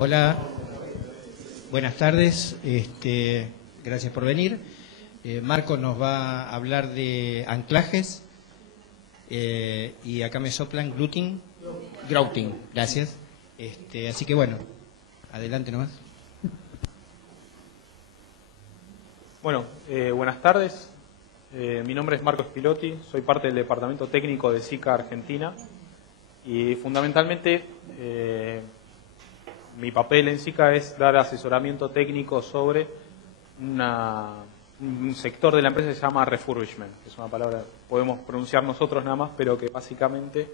Hola, buenas tardes, gracias por venir. Marco nos va a hablar de anclajes y acá me soplan grouting, gracias. Así que bueno, adelante nomás. Bueno, buenas tardes. Mi nombre es Marcos Pilotti, soy parte del departamento técnico de SICA Argentina y fundamentalmente mi papel en SICA es dar asesoramiento técnico sobre un sector de la empresa que se llama refurbishment. Es una palabra que podemos pronunciar nosotros nada más, pero que básicamente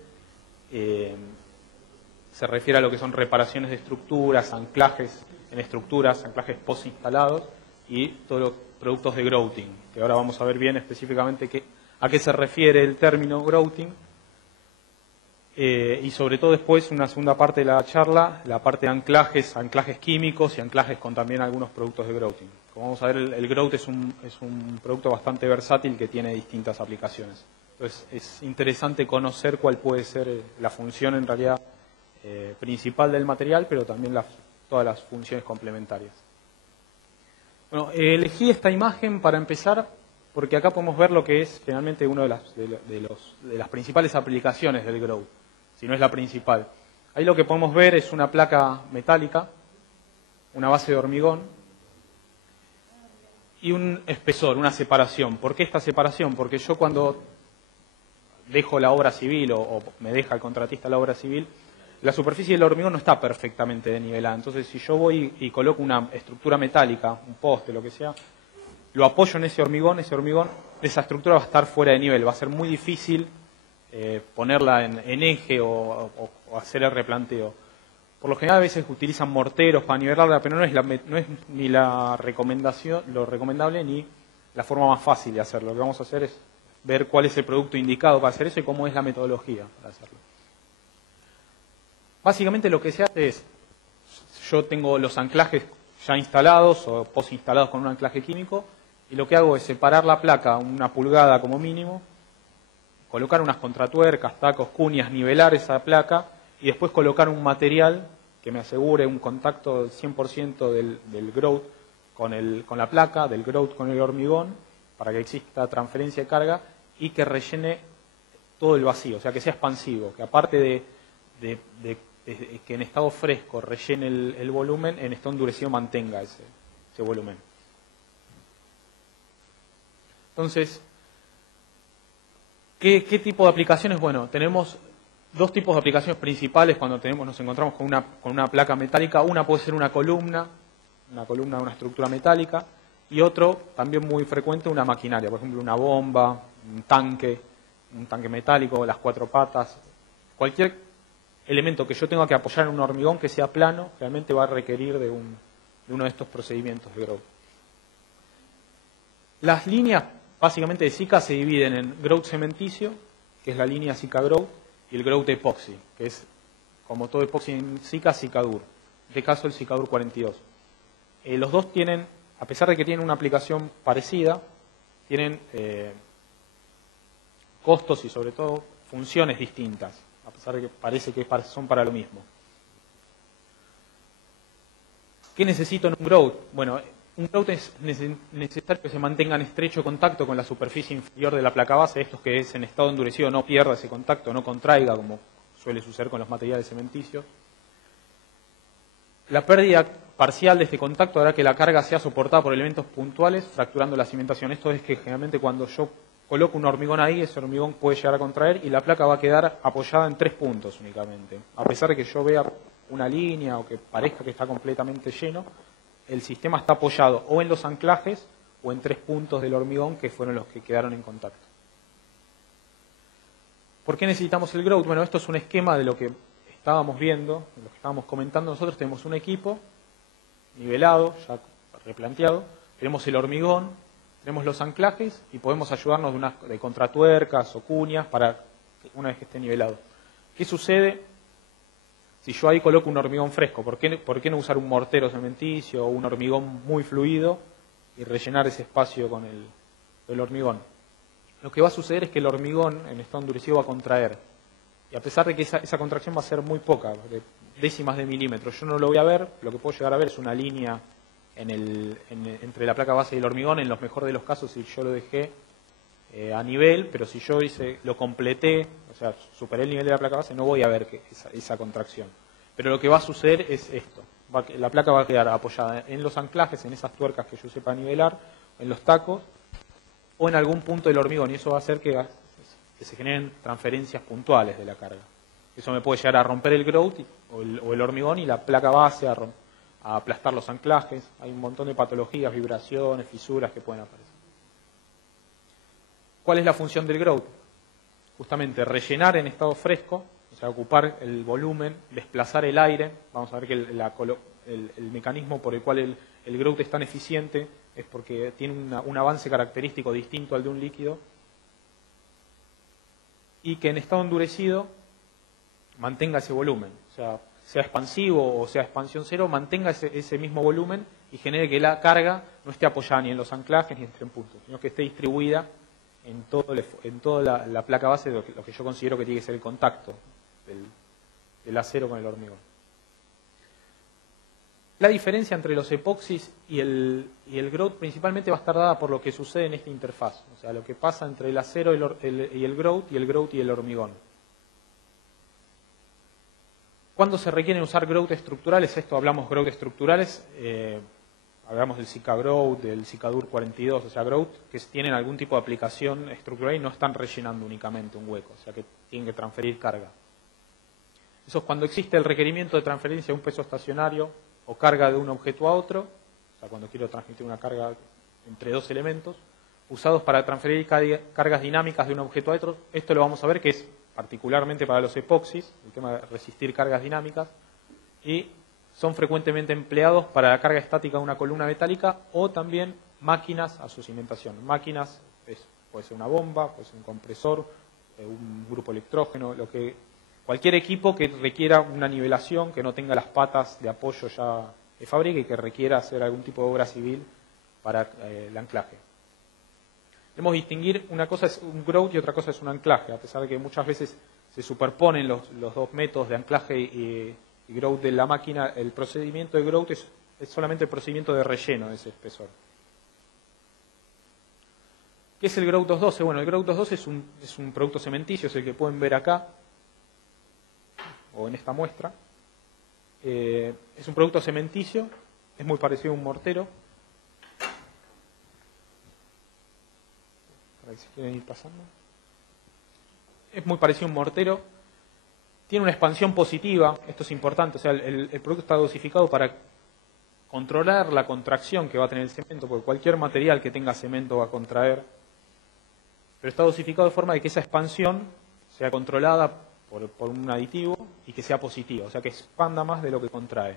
se refiere a lo que son reparaciones de estructuras, anclajes en estructuras, anclajes post-instalados y todos los productos de grouting, que ahora vamos a ver bien específicamente a qué se refiere el término grouting. Y sobre todo después, una segunda parte de la charla, la parte de anclajes químicos y anclajes con también algunos productos de grouting. Como vamos a ver, el grout es un producto bastante versátil que tiene distintas aplicaciones. Entonces es interesante conocer cuál puede ser la función en realidad principal del material, pero también todas las funciones complementarias. Bueno, elegí esta imagen para empezar porque acá podemos ver lo que es generalmente una de las principales aplicaciones del grout, si no es la principal. Ahí lo que podemos ver es una placa metálica, una base de hormigón y un espesor, una separación. ¿Por qué esta separación? Porque yo cuando dejo la obra civil o me deja el contratista la obra civil, la superficie del hormigón no está perfectamente denivelada. Entonces, si yo voy y coloco una estructura metálica, un poste, lo que sea, lo apoyo en ese hormigón, esa estructura va a estar fuera de nivel. Va a ser muy difícil ponerla en eje o hacer el replanteo. Por lo general, a veces utilizan morteros para nivelarla, pero no es ni la recomendación, lo recomendable ni la forma más fácil de hacerlo. Lo que vamos a hacer es ver cuál es el producto indicado para hacer eso y cómo es la metodología para hacerlo. Básicamente lo que se hace es, yo tengo los anclajes ya instalados o post-instalados con un anclaje químico y lo que hago es separar la placa 1 pulgada como mínimo, colocar unas contratuercas, tacos, cuñas, nivelar esa placa y después colocar un material que me asegure un contacto del 100% del grout con la placa, del grout con el hormigón, para que exista transferencia de carga y que rellene todo el vacío, o sea que sea expansivo, que aparte de que en estado fresco rellene el volumen, en estado endurecido mantenga ese volumen. Entonces, ¿qué tipo de aplicaciones? Bueno, tenemos dos tipos de aplicaciones principales cuando nos encontramos con una placa metálica. Una puede ser una columna de una estructura metálica, y otro, también muy frecuente, una maquinaria, por ejemplo, una bomba, un tanque metálico, las 4 patas, cualquier elemento que yo tenga que apoyar en un hormigón que sea plano, realmente va a requerir de uno de estos procedimientos de grout. Las líneas básicamente de SICA se dividen en grout cementicio, que es la línea SICA Grout, y el grout epoxi, que es, como todo epoxi en SICA, SICADUR. En este caso el SICADUR 42. Los dos tienen, a pesar de que tienen una aplicación parecida, tienen costos y sobre todo funciones distintas, a pesar de que parece que son para lo mismo. ¿Qué necesito en un grout? Bueno, un grout es necesario que se mantenga en estrecho contacto con la superficie inferior de la placa base. Esto que es en estado endurecido no pierda ese contacto, no contraiga, como suele suceder con los materiales cementicios. La pérdida parcial de este contacto hará que la carga sea soportada por elementos puntuales, fracturando la cimentación. Esto es que generalmente cuando yo coloco un hormigón ahí, ese hormigón puede llegar a contraer y la placa va a quedar apoyada en 3 puntos únicamente. A pesar de que yo vea una línea o que parezca que está completamente lleno, el sistema está apoyado o en los anclajes o en 3 puntos del hormigón que fueron los que quedaron en contacto. ¿Por qué necesitamos el grout? Bueno, esto es un esquema de lo que estábamos viendo, de lo que estábamos comentando. Nosotros tenemos un equipo nivelado, ya replanteado, tenemos el hormigón, tenemos los anclajes y podemos ayudarnos de contratuercas o cuñas para una vez que esté nivelado. ¿Qué sucede si yo ahí coloco un hormigón fresco? ¿Por qué no usar un mortero cementicio o un hormigón muy fluido y rellenar ese espacio con el hormigón? Lo que va a suceder es que el hormigón en estado endurecido va a contraer. Y a pesar de que esa contracción va a ser muy poca, décimas de milímetro yo no lo voy a ver, lo que puedo llegar a ver es una línea entre la placa base y el hormigón, en los mejores de los casos si yo lo dejé a nivel, pero si yo lo completé, o sea, superé el nivel de la placa base, no voy a ver esa contracción. Pero lo que va a suceder es esto. La placa va a quedar apoyada en los anclajes, en esas tuercas que yo usé para nivelar, en los tacos, o en algún punto del hormigón, y eso va a hacer que se generen transferencias puntuales de la carga. Eso me puede llegar a romper el grout o el hormigón y la placa base a aplastar los anclajes. Hay un montón de patologías, vibraciones, fisuras que pueden aparecer. ¿Cuál es la función del grout? Justamente rellenar en estado fresco, o sea, ocupar el volumen, desplazar el aire. Vamos a ver que el mecanismo por el cual el grout es tan eficiente es porque tiene un avance característico distinto al de un líquido, y que en estado endurecido mantenga ese volumen, o sea expansivo o sea expansión cero, mantenga ese mismo volumen y genere que la carga no esté apoyada ni en los anclajes ni en puntos, sino que esté distribuida en toda la placa base de lo que yo considero que tiene que ser el contacto del acero con el hormigón. La diferencia entre los epoxis y el grout principalmente va a estar dada por lo que sucede en esta interfaz, o sea, lo que pasa entre el acero y el grout y el hormigón. ¿Cuándo se requieren usar grout estructurales? Esto hablamos grout estructurales, hablamos del Cicagrout, del Cicadur 42, o sea, grout que tienen algún tipo de aplicación estructural y no están rellenando únicamente un hueco, o sea, que tienen que transferir carga. Eso es cuando existe el requerimiento de transferencia de un peso estacionario o carga de un objeto a otro, o sea, cuando quiero transmitir una carga entre dos elementos, usados para transferir cargas dinámicas de un objeto a otro. Esto lo vamos a ver que es particularmente para los epoxis, el tema de resistir cargas dinámicas, y son frecuentemente empleados para la carga estática de una columna metálica o también máquinas a su cimentación. Máquinas, puede ser una bomba, puede ser un compresor, un grupo electrógeno, cualquier equipo que requiera una nivelación, que no tenga las patas de apoyo ya de fábrica y que requiera hacer algún tipo de obra civil para el anclaje. Debemos distinguir, una cosa es un grout y otra cosa es un anclaje, a pesar de que muchas veces se superponen los dos métodos de anclaje y grout de la máquina. El procedimiento de grout es solamente el procedimiento de relleno de ese espesor. ¿Qué es el grout 212? Bueno, el grout 212 es un producto cementicio, es el que pueden ver acá, o en esta muestra. Es un producto cementicio, es muy parecido a un mortero. Para que se quieren ir pasando. Es muy parecido a un mortero. Tiene una expansión positiva, esto es importante, o sea, el producto está dosificado para controlar la contracción que va a tener el cemento, porque cualquier material que tenga cemento va a contraer, pero está dosificado de forma de que esa expansión sea controlada por un aditivo y que sea positiva, o sea, que expanda más de lo que contrae.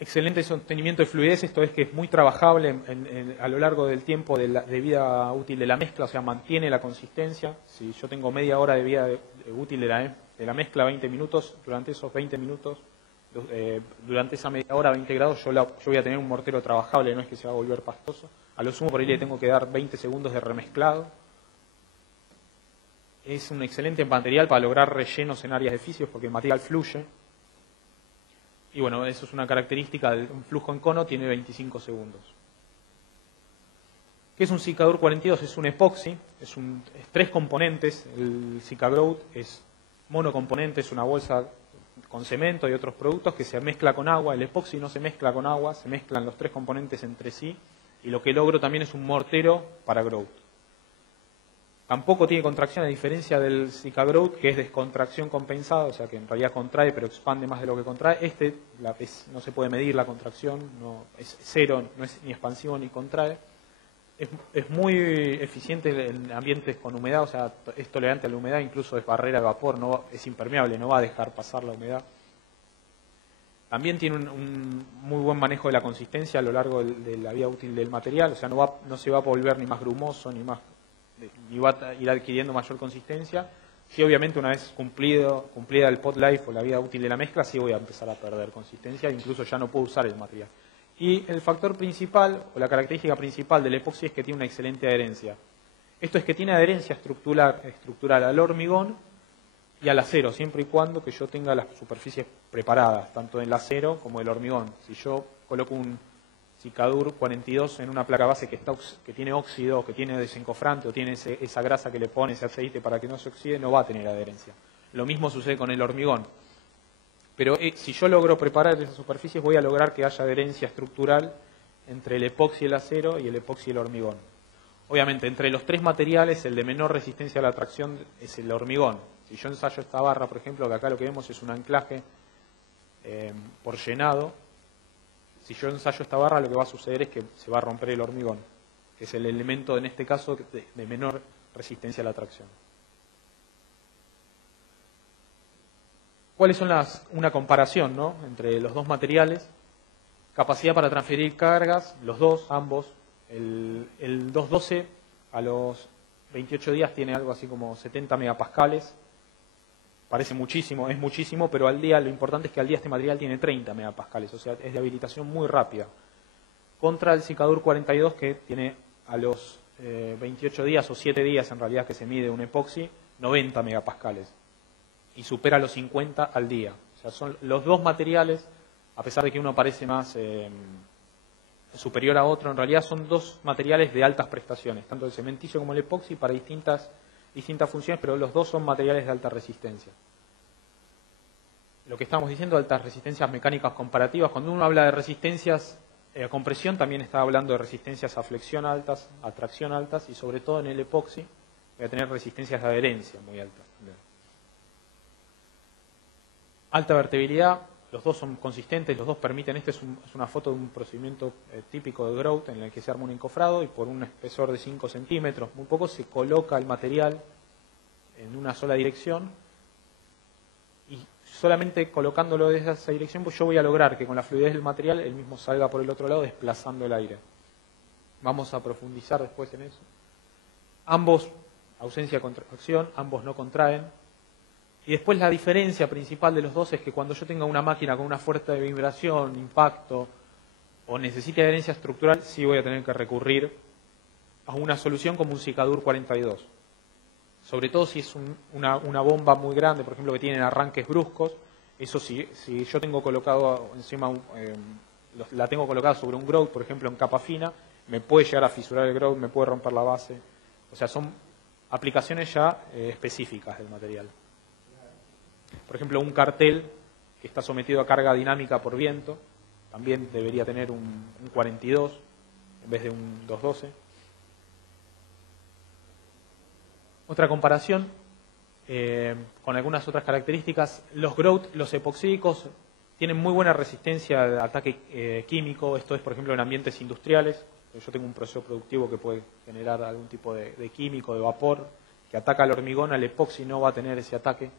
Excelente sostenimiento de fluidez, esto es que es muy trabajable a lo largo del tiempo de vida útil de la mezcla, o sea, mantiene la consistencia. Si yo tengo media hora de vida útil de la mezcla, 20 minutos, durante esos 20 minutos, durante esa media hora, 20 grados, yo voy a tener un mortero trabajable, no es que se va a volver pastoso. A lo sumo por ahí le tengo que dar 20 segundos de remezclado. Es un excelente material para lograr rellenos en áreas de fisios porque el material fluye. Y bueno, eso es una característica de un flujo en cono, tiene 25 segundos. ¿Qué es un Cicadur 42? Es un epoxi, es 3 componentes. El Cicagrout es monocomponente, es una bolsa con cemento y otros productos que se mezcla con agua. El epoxi no se mezcla con agua, se mezclan los 3 componentes entre sí. Y lo que logro también es un mortero para grout. Tampoco tiene contracción, a diferencia del Cicagrout, que es descontracción compensada, o sea que en realidad contrae, pero expande más de lo que contrae. No se puede medir la contracción, es cero, no es ni expansivo ni contrae. Es muy eficiente en ambientes con humedad, o sea, es tolerante a la humedad, incluso es barrera de vapor, es impermeable, no va a dejar pasar la humedad. También tiene un muy buen manejo de la consistencia a lo largo de la vida útil del material, o sea, no se va a volver ni más grumoso, ni va a ir adquiriendo mayor consistencia. Sí, obviamente, una vez cumplida el pot life o la vida útil de la mezcla, sí voy a empezar a perder consistencia, incluso ya no puedo usar el material. Y el factor principal, o la característica principal del epoxi es que tiene una excelente adherencia. Esto es que tiene adherencia estructural al hormigón y al acero, siempre y cuando que yo tenga las superficies preparadas, tanto el acero como el hormigón. Si yo coloco un Cicadur 42 en una placa base que tiene óxido, que tiene desencofrante o tiene esa grasa que le pone ese aceite para que no se oxide, no va a tener adherencia. Lo mismo sucede con el hormigón. Pero si yo logro preparar esas superficies, voy a lograr que haya adherencia estructural entre el epoxi y el acero y el epoxi y el hormigón. Obviamente, entre los tres materiales, el de menor resistencia a la tracción es el hormigón. Si yo ensayo esta barra, por ejemplo, que acá lo que vemos es un anclaje por llenado, si yo ensayo esta barra, lo que va a suceder es que se va a romper el hormigón, que es el elemento, en este caso, de menor resistencia a la tracción. ¿Cuáles son una comparación, ¿no?, entre los dos materiales? Capacidad para transferir cargas, los dos, ambos. El 212 a los 28 días tiene algo así como 70 megapascales. Parece muchísimo, es muchísimo, pero al día, lo importante es que al día este material tiene 30 megapascales, o sea, es de habilitación muy rápida. Contra el Cicadur 42, que tiene a los 28 días o 7 días en realidad que se mide un epoxi, 90 megapascales. Y supera los 50 al día. O sea, son los dos materiales, a pesar de que uno parece más superior a otro, en realidad son dos materiales de altas prestaciones, tanto el cementillo como el epoxi para distintas funciones, pero los dos son materiales de alta resistencia. Lo que estamos diciendo, altas resistencias mecánicas comparativas, cuando uno habla de resistencias a compresión, también está hablando de resistencias a flexión altas, a tracción altas, y sobre todo en el epoxi voy a tener resistencias de adherencia muy altas. Alta vertibilidad, los dos son consistentes, los dos permiten, esta es una foto de un procedimiento típico de grout en el que se arma un encofrado y por un espesor de 5 centímetros, muy poco, se coloca el material en una sola dirección y solamente colocándolo desde esa dirección pues yo voy a lograr que con la fluidez del material el mismo salga por el otro lado desplazando el aire. Vamos a profundizar después en eso. Ambos, ausencia de contracción, ambos no contraen. Y después la diferencia principal de los dos es que cuando yo tenga una máquina con una fuerte vibración, impacto o necesite adherencia estructural, sí voy a tener que recurrir a una solución como un Cicadur 42. Sobre todo si es una bomba muy grande, por ejemplo, que tiene arranques bruscos, eso sí, si yo tengo colocado encima, la tengo colocada sobre un grout, por ejemplo, en capa fina, me puede llegar a fisurar el grout, me puede romper la base. O sea, son aplicaciones ya específicas del material. Por ejemplo, un cartel que está sometido a carga dinámica por viento, también debería tener un 42 en vez de un 212. Otra comparación con algunas otras características. Los grout, los epoxídicos, tienen muy buena resistencia al ataque químico, esto es, por ejemplo, en ambientes industriales. Yo tengo un proceso productivo que puede generar algún tipo de químico, de vapor, que ataca al hormigón, al epoxi no va a tener ese ataque.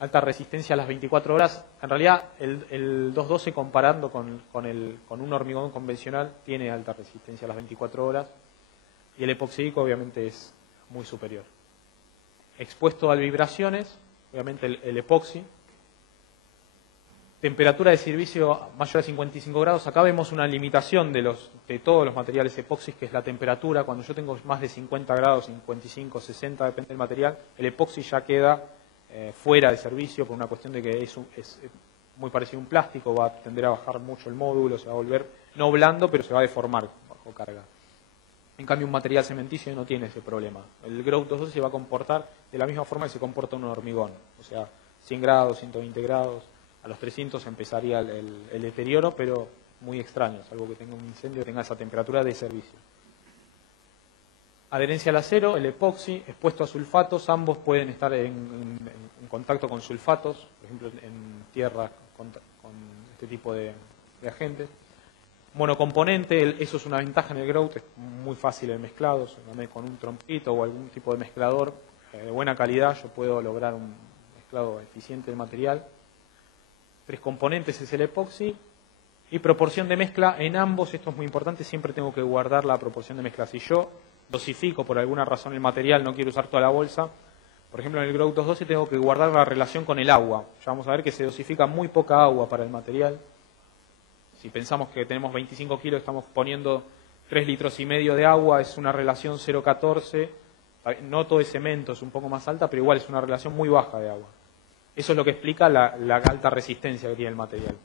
Alta resistencia a las 24 horas. En realidad, el 212 comparando con un hormigón convencional tiene alta resistencia a las 24 horas y el epoxídico obviamente es muy superior. Expuesto a vibraciones, obviamente el epoxi. Temperatura de servicio mayor a 55 grados. Acá vemos una limitación de todos los materiales epoxis, que es la temperatura. Cuando yo tengo más de 50 grados, 55, 60, depende del material, el epoxi ya queda fuera de servicio por una cuestión de que es muy parecido a un plástico, va a tender a bajar mucho el módulo, se va a volver no blando, pero se va a deformar bajo carga. En cambio, un material cementício no tiene ese problema. El grout 212 se va a comportar de la misma forma que se comporta un hormigón, o sea, 100 grados, 120 grados, a los 300 empezaría el deterioro, pero muy extraño, salvo que tenga un incendio, tenga esa temperatura de servicio. Adherencia al acero, el epoxi, expuesto a sulfatos, ambos pueden estar en contacto con sulfatos, por ejemplo en tierra con este tipo de agentes. Monocomponente, eso es una ventaja en el grout, es muy fácil el mezclado, con un trompito o algún tipo de mezclador de buena calidad yo puedo lograr un mezclado eficiente del material. 3 componentes es el epoxi. Y proporción de mezcla en ambos, esto es muy importante, siempre tengo que guardar la proporción de mezcla. Si yo dosifico por alguna razón el material, no quiero usar toda la bolsa, por ejemplo en el grout 212 tengo que guardar la relación con el agua. Ya vamos a ver que se dosifica muy poca agua para el material. Si pensamos que tenemos 25 kilos, estamos poniendo 3,5 litros de agua, es una relación 0,14, No todo es cemento, es un poco más alta, pero igual es una relación muy baja de agua. Eso es lo que explica la alta resistencia que tiene el material.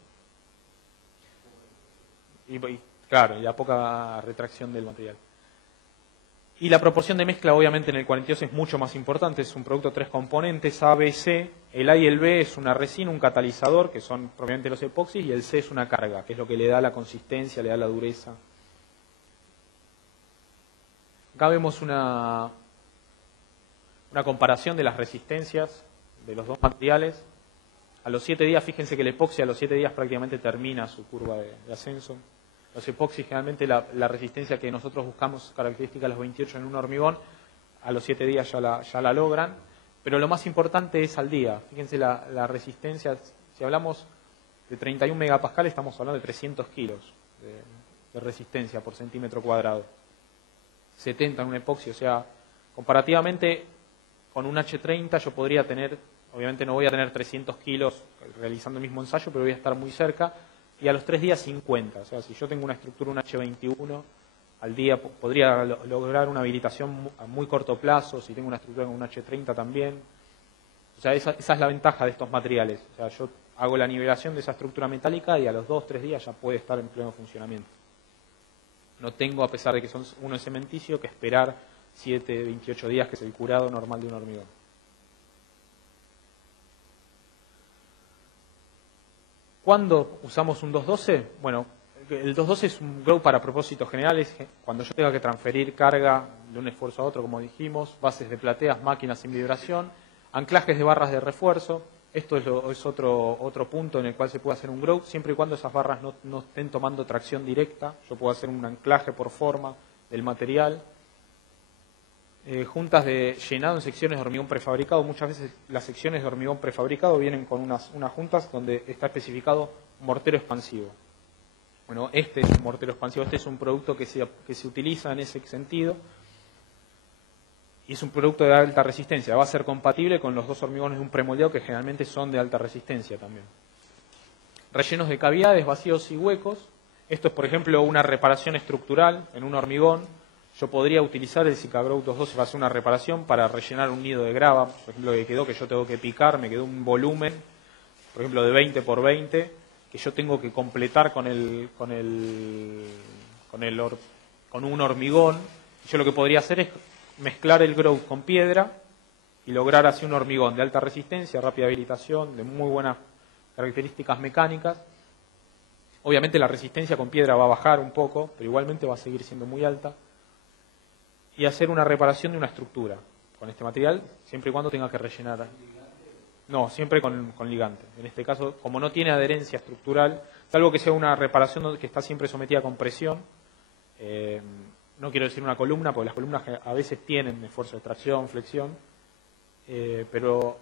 Claro, y la poca retracción del material. Y la proporción de mezcla, obviamente, en el 42 es mucho más importante. Es un producto de 3 componentes, A, B, C. El A y el B es una resina, un catalizador, que son propiamente los epoxis, y el C es una carga, que es lo que le da la consistencia, le da la dureza. Acá vemos una comparación de las resistencias de los dos materiales. A los 7 días, fíjense que el epoxi a los 7 días prácticamente termina su curva de ascenso. Los epoxis, generalmente la resistencia que nosotros buscamos, característica de los 28 en un hormigón, a los 7 días ya la logran. Pero lo más importante es al día. Fíjense la resistencia, si hablamos de 31 megapascales, estamos hablando de 300 kilos de resistencia por centímetro cuadrado. 70 en un epoxi, o sea, comparativamente con un H30 yo podría tener, obviamente no voy a tener 300 kilos realizando el mismo ensayo, pero voy a estar muy cerca, y a los 3 días 50, o sea, si yo tengo una estructura, un H21, al día podría lograr una habilitación a muy corto plazo, si tengo una estructura con un H30 también. O sea, esa es la ventaja de estos materiales, o sea, yo hago la nivelación de esa estructura metálica y a los 2-3 días ya puede estar en pleno funcionamiento. No tengo, a pesar de que uno es cementicio, que esperar 7-28 días, que es el curado normal de un hormigón. ¿Cuándo usamos un 212? Bueno, el 212 es un grow para propósitos generales. Cuando yo tenga que transferir carga de un esfuerzo a otro, como dijimos, bases de plateas, máquinas sin vibración, anclajes de barras de refuerzo. Esto es otro punto en el cual se puede hacer un grow, siempre y cuando esas barras no estén tomando tracción directa. Yo puedo hacer un anclaje por forma del material. Juntas de llenado en secciones de hormigón prefabricado. Muchas veces las secciones de hormigón prefabricado vienen con unas juntas donde está especificado mortero expansivo. Bueno, este es un mortero expansivo, este es un producto que se utiliza en ese sentido. Y es un producto de alta resistencia. Va a ser compatible con los dos hormigones de un premoldeado que generalmente son de alta resistencia también. Rellenos de cavidades, vacíos y huecos. Esto es, por ejemplo, una reparación estructural en un hormigón. Yo podría utilizar el Cicagrow 212 para hacer una reparación para rellenar un nido de grava, por ejemplo, que quedó, que yo tengo que picar, me quedó un volumen, por ejemplo, de 20 por 20, que yo tengo que completar con un hormigón. Yo lo que podría hacer es mezclar el grout con piedra y lograr así un hormigón de alta resistencia, rápida habilitación, de muy buenas características mecánicas. Obviamente la resistencia con piedra va a bajar un poco, pero igualmente va a seguir siendo muy alta. Y hacer una reparación de una estructura con este material, siempre y cuando tenga que rellenar. No, siempre con ligante. En este caso, como no tiene adherencia estructural, salvo que sea una reparación que está siempre sometida a compresión, no quiero decir una columna, porque las columnas a veces tienen esfuerzo de tracción, flexión, pero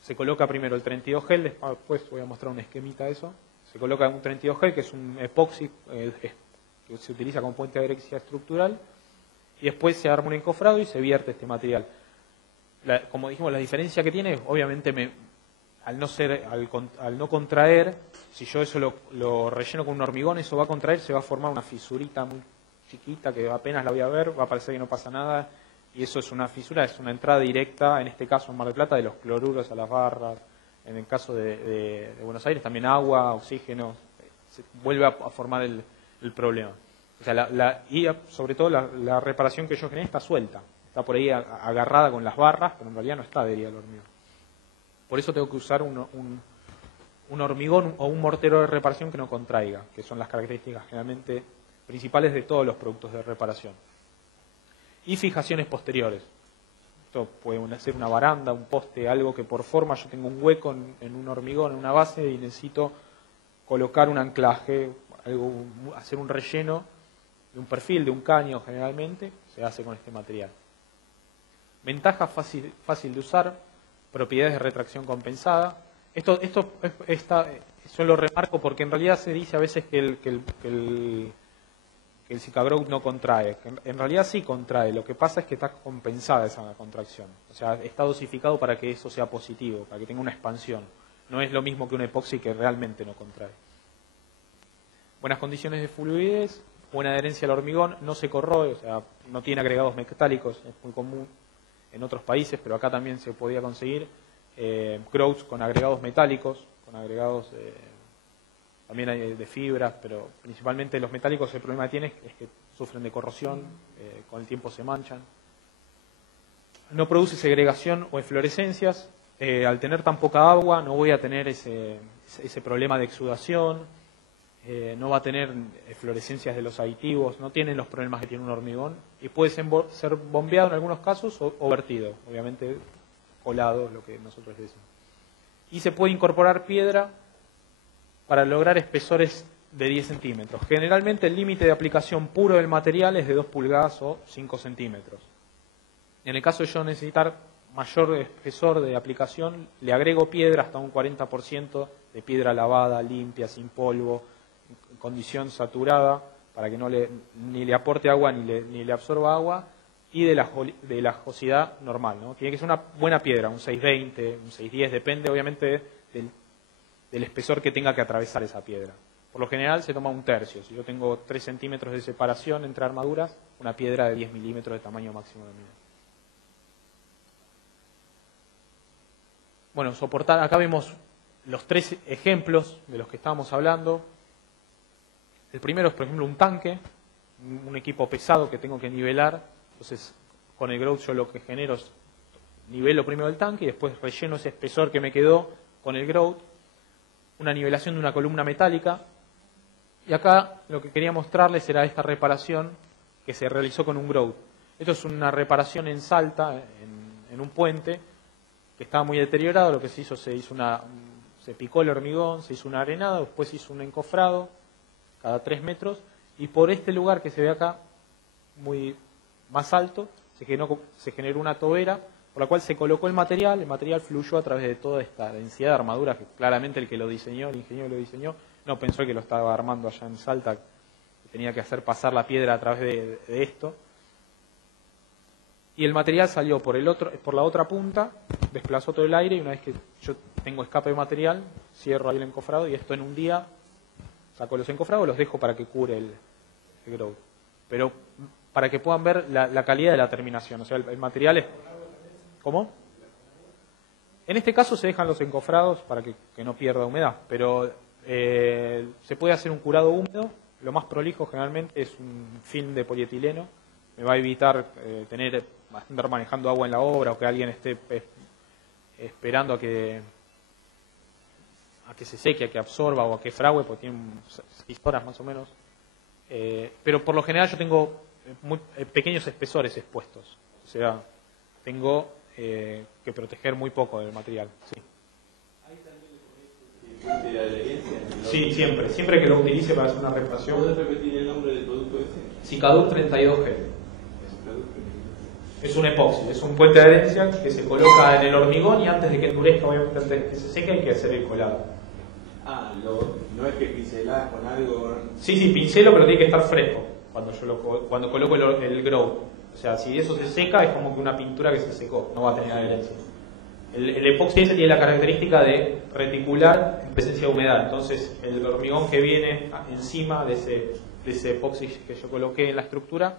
se coloca primero el 32 gel, después voy a mostrar un esquemita de eso. Se coloca un 32 gel, que es un epoxi que se utiliza como puente de adherencia estructural, y después se arma un encofrado y se vierte este material. Como dijimos, la diferencia que tiene, obviamente, al no contraer, si yo eso lo relleno con un hormigón, eso va a contraer, se va a formar una fisurita muy chiquita que apenas la voy a ver, va a parecer que no pasa nada, y eso es una fisura, es una entrada directa, en este caso en Mar del Plata, de los cloruros a las barras. En el caso de Buenos Aires también agua, oxígeno, se vuelve a formar el problema. O sea, y sobre todo la reparación que yo generé está suelta, está por ahí agarrada con las barras, pero en realidad no está adherida al hormigón. Por eso tengo que usar un hormigón o un mortero de reparación que no contraiga, que son las características generalmente principales de todos los productos de reparación. Y fijaciones posteriores. Esto puede ser una baranda, un poste, algo que por forma yo tengo un hueco en un hormigón, en una base, y necesito colocar un anclaje, hacer un relleno de un perfil, de un caño generalmente, se hace con este material. Ventaja fácil de usar, propiedades de retracción compensada. Esto yo lo remarco porque en realidad se dice a veces que el Cicagrow no contrae. En realidad sí contrae, lo que pasa es que está compensada esa contracción. O sea, está dosificado para que eso sea positivo, para que tenga una expansión. No es lo mismo que un epoxi que realmente no contrae. Buenas condiciones de fluidez, buena adherencia al hormigón, no se corroe, o sea, no tiene agregados metálicos, es muy común. en otros países, pero acá también se podía conseguir, grouts con agregados metálicos, con agregados también hay de fibras, pero principalmente los metálicos el problema que tienen es que sufren de corrosión, con el tiempo se manchan. No produce segregación o eflorescencias. Al tener tan poca agua no voy a tener ese problema de exudación, no va a tener eflorescencias de los aditivos, no tienen los problemas que tiene un hormigón y puede ser bombeado en algunos casos o vertido, obviamente colado, lo que nosotros decimos. Y se puede incorporar piedra para lograr espesores de 10 centímetros. Generalmente el límite de aplicación puro del material es de 2 pulgadas o 5 centímetros. En el caso de yo necesitar mayor espesor de aplicación, le agrego piedra hasta un 40% de piedra lavada, limpia, sin polvo, en condición saturada, para que ni le aporte agua ni le absorba agua, y de la josidad normal, ¿no? Tiene que ser una buena piedra, un 620, un 610, depende obviamente del espesor que tenga que atravesar esa piedra. Por lo general se toma un tercio. Si yo tengo 3 centímetros de separación entre armaduras, una piedra de 10 milímetros de tamaño máximo de mina. Bueno, soportar, acá vemos los 3 ejemplos de los que estábamos hablando. El primero es, por ejemplo, un tanque, un equipo pesado que tengo que nivelar. Entonces, con el grout yo lo que genero es nivelo primero el tanque y después relleno ese espesor que me quedó con el grout. Una nivelación de una columna metálica. Y acá lo que quería mostrarles era esta reparación que se realizó con un grout. Esto es una reparación en Salta, en un puente, que estaba muy deteriorado. Lo que se hizo, se picó el hormigón, se hizo un arenado, después se hizo un encofrado cada 3 metros, y por este lugar que se ve acá, más alto, se generó una tobera, por la cual se colocó el material fluyó a través de toda esta densidad de armadura, que claramente el que lo diseñó, el ingeniero que lo diseñó, no pensó que lo estaba armando allá en Salta, que tenía que hacer pasar la piedra a través de esto. Y el material salió por la otra punta, desplazó todo el aire, y una vez que yo tengo escape de material, cierro ahí el encofrado, y esto en un día saco los encofrados, los dejo para que cure el grout. Pero para que puedan ver la calidad de la terminación, o sea, el material es... ¿Cómo? En este caso se dejan los encofrados para que no pierda humedad, pero se puede hacer un curado húmedo. Lo más prolijo generalmente es un film de polietileno. Me va a evitar andar manejando agua en la obra, o que alguien esté esperando a que se seque, a que absorba o a que fragüe, porque tiene 6 horas más o menos. Pero por lo general yo tengo pequeños espesores expuestos, o sea, tengo que proteger muy poco del material. Sí. Sí, siempre que lo utilice para hacer una reparación. ¿Puedes repetir el nombre del producto ese? Cicadur 32G. Es un epoxi, es un puente de adherencia que se coloca en el hormigón, y antes de que endurezca, obviamente antes de que se seque, hay que hacer el colado. No es que pincelás con algo. Sí, pincelo, pero tiene que estar fresco cuando coloco el grout. O sea, si eso se seca, es como que una pintura que se secó, no va a tener adherencia. El epoxi ese tiene la característica de reticular en presencia de humedad. Entonces, el hormigón que viene encima de ese epoxi que yo coloqué en la estructura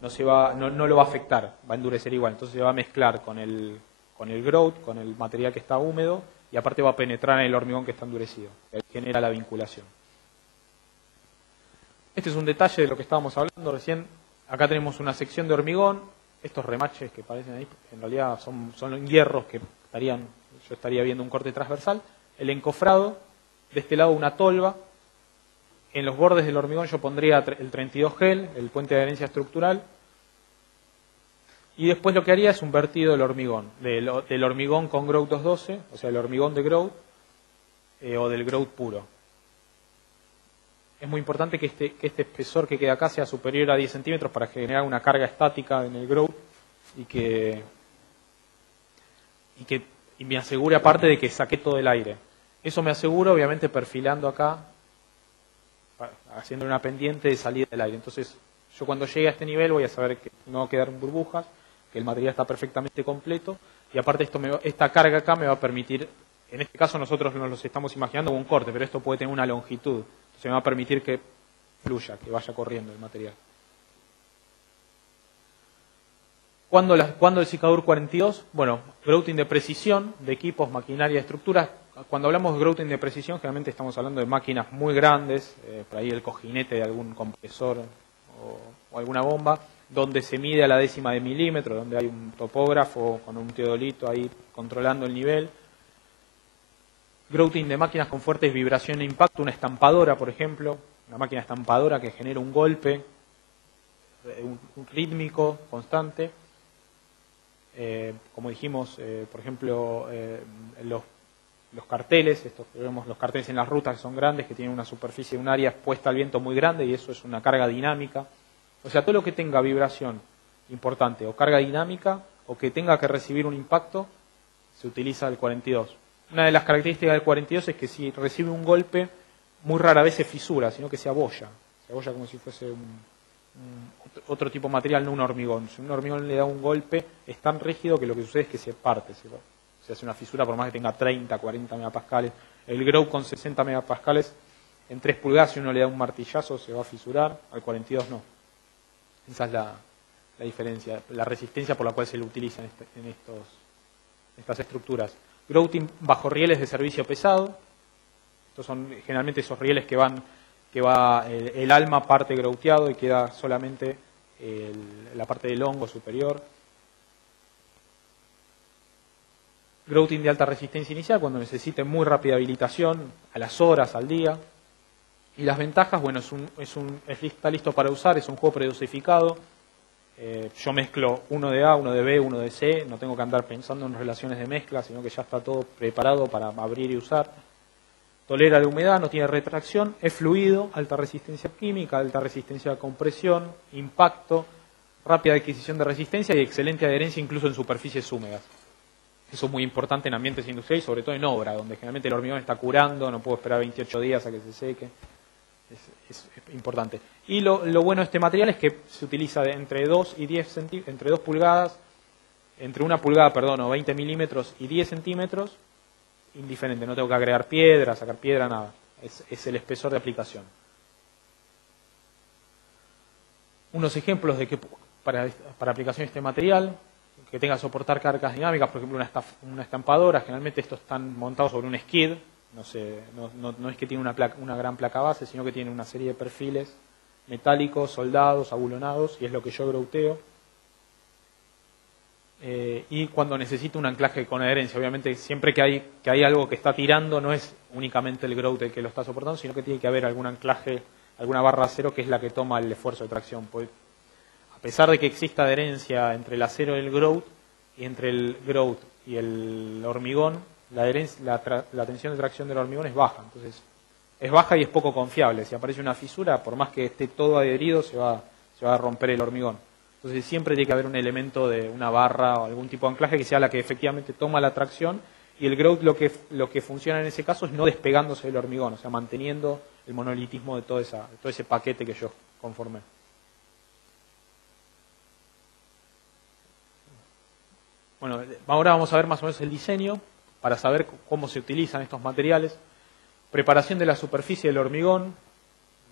no lo va a afectar, va a endurecer igual. Entonces se va a mezclar con el grout, con el material que está húmedo, y aparte va a penetrar en el hormigón que está endurecido, que genera la vinculación. Este es un detalle de lo que estábamos hablando recién. Acá tenemos una sección de hormigón. Estos remaches que parecen ahí, en realidad son hierros que yo estaría viendo un corte transversal. El encofrado, de este lado una tolva. En los bordes del hormigón yo pondría el 32 gel, el puente de adherencia estructural. Y después lo que haría es un vertido del hormigón. Del hormigón con grout 212, o sea, el hormigón de grout, o del grout puro. Es muy importante que este espesor que queda acá sea superior a 10 centímetros para generar una carga estática en el grout y me asegure aparte de que saqué todo el aire. Eso me aseguro obviamente perfilando acá, haciendo una pendiente de salida del aire. Entonces yo cuando llegue a este nivel voy a saber que no va a quedar burbujas, que el material está perfectamente completo, y aparte esta carga acá me va a permitir, en este caso nosotros nos los estamos imaginando como un corte, pero esto puede tener una longitud. Se me va a permitir que fluya, que vaya corriendo el material. ¿Cuándo el Sicadur 42? Bueno, grouting de precisión de equipos, maquinaria, estructuras. Cuando hablamos de grouting de precisión, generalmente estamos hablando de máquinas muy grandes, por ahí el cojinete de algún compresor o alguna bomba, donde se mide a la décima de milímetro, donde hay un topógrafo con un teodolito ahí controlando el nivel. Grouting de máquinas con fuertes vibración e impacto, una estampadora, por ejemplo, una máquina estampadora que genera un golpe, un rítmico, constante. Como dijimos, por ejemplo, los carteles, vemos los carteles en las rutas que son grandes, que tienen una superficie, un área expuesta al viento muy grande, y eso es una carga dinámica. O sea, todo lo que tenga vibración importante o carga dinámica o que tenga que recibir un impacto, se utiliza el 42. Una de las características del 42 es que si recibe un golpe, muy rara vez se fisura, sino que se abolla. Se abolla como si fuese otro tipo de material, no un hormigón. Si un hormigón le da un golpe, es tan rígido que lo que sucede es que se parte. Se hace una fisura por más que tenga 30, 40 megapascales. El grout con 60 megapascales en 3 pulgadas, si uno le da un martillazo, se va a fisurar. Al 42 no. Esa es la diferencia, la resistencia por la cual se lo utiliza en estas estructuras. Grouting bajo rieles de servicio pesado. Estos son generalmente esos rieles que va el alma parte grouteado y queda solamente la parte del hongo superior. Grouting de alta resistencia inicial, cuando necesite muy rápida habilitación, a las horas, al día. Y las ventajas, bueno, está listo para usar, es un juego predosificado. Yo mezclo uno de A, uno de B, uno de C, no tengo que andar pensando en relaciones de mezcla, sino que ya está todo preparado para abrir y usar. Tolera la humedad, no tiene retracción, es fluido, alta resistencia química, alta resistencia a compresión, impacto, rápida adquisición de resistencia y excelente adherencia incluso en superficies húmedas. Eso es muy importante en ambientes industriales, sobre todo en obra, donde generalmente el hormigón está curando, no puedo esperar 28 días a que se seque. Es importante. Y lo bueno de este material es que se utiliza entre 2 y 10 centímetros, entre 2 pulgadas, entre 1 pulgada, perdón, o 20 milímetros y 10 centímetros, indiferente, no tengo que agregar piedra, sacar piedra, nada. Es el espesor de aplicación. Unos ejemplos de que para aplicación de este material, que tenga que soportar cargas dinámicas, por ejemplo una estampadora, generalmente estos están montados sobre un skid. No es que tiene una gran placa base, sino que tiene una serie de perfiles metálicos, soldados, abulonados, y es lo que yo grouteo. Y cuando necesito un anclaje con adherencia, obviamente siempre que hay algo que está tirando, no es únicamente el grout el que lo está soportando, sino que tiene que haber algún anclaje, alguna barra de acero que es la que toma el esfuerzo de tracción. Pues, a pesar de que exista adherencia entre el acero y el grout, y entre el grout y el hormigón, la tensión de tracción del hormigón es baja. Entonces, es baja y es poco confiable. Si aparece una fisura, por más que esté todo adherido, se va a romper el hormigón. Entonces, siempre tiene que haber un elemento de una barra o algún tipo de anclaje que sea la que efectivamente toma la tracción. Y el grout lo que funciona en ese caso es no despegándose del hormigón, o sea, manteniendo el monolitismo de todo ese paquete que yo conformé. Bueno, ahora vamos a ver más o menos el diseño para saber cómo se utilizan estos materiales. Preparación de la superficie del hormigón,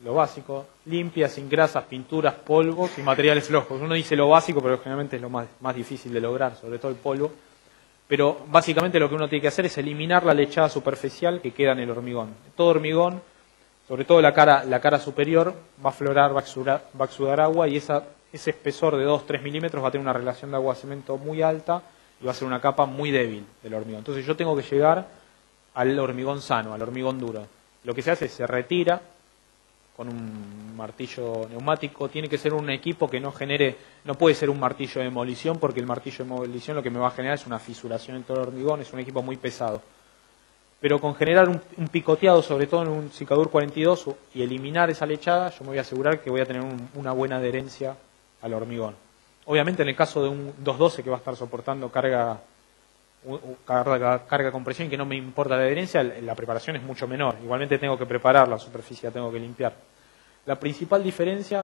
lo básico, limpia, sin grasas, pinturas, polvos y materiales flojos. Uno dice lo básico, pero generalmente es lo más difícil de lograr, sobre todo el polvo. Pero básicamente lo que uno tiene que hacer es eliminar la lechada superficial que queda en el hormigón. Todo hormigón, sobre todo la cara superior, va a aflorar, va a exudar agua y ese espesor de 2-3 milímetros va a tener una relación de agua-cemento muy alta y va a ser una capa muy débil del hormigón. Entonces yo tengo que llegar al hormigón sano, al hormigón duro. Lo que se hace es se retira con un martillo neumático. Tiene que ser un equipo que no puede ser un martillo de demolición, porque el martillo de demolición lo que me va a generar es una fisuración en todo el hormigón, es un equipo muy pesado. Pero con generar un picoteado, sobre todo en un Sicadur 42, y eliminar esa lechada, yo me voy a asegurar que voy a tener una buena adherencia al hormigón. Obviamente en el caso de un 212 que va a estar soportando carga compresión, que no me importa la adherencia, la preparación es mucho menor. Igualmente tengo que preparar la superficie, la tengo que limpiar. La principal diferencia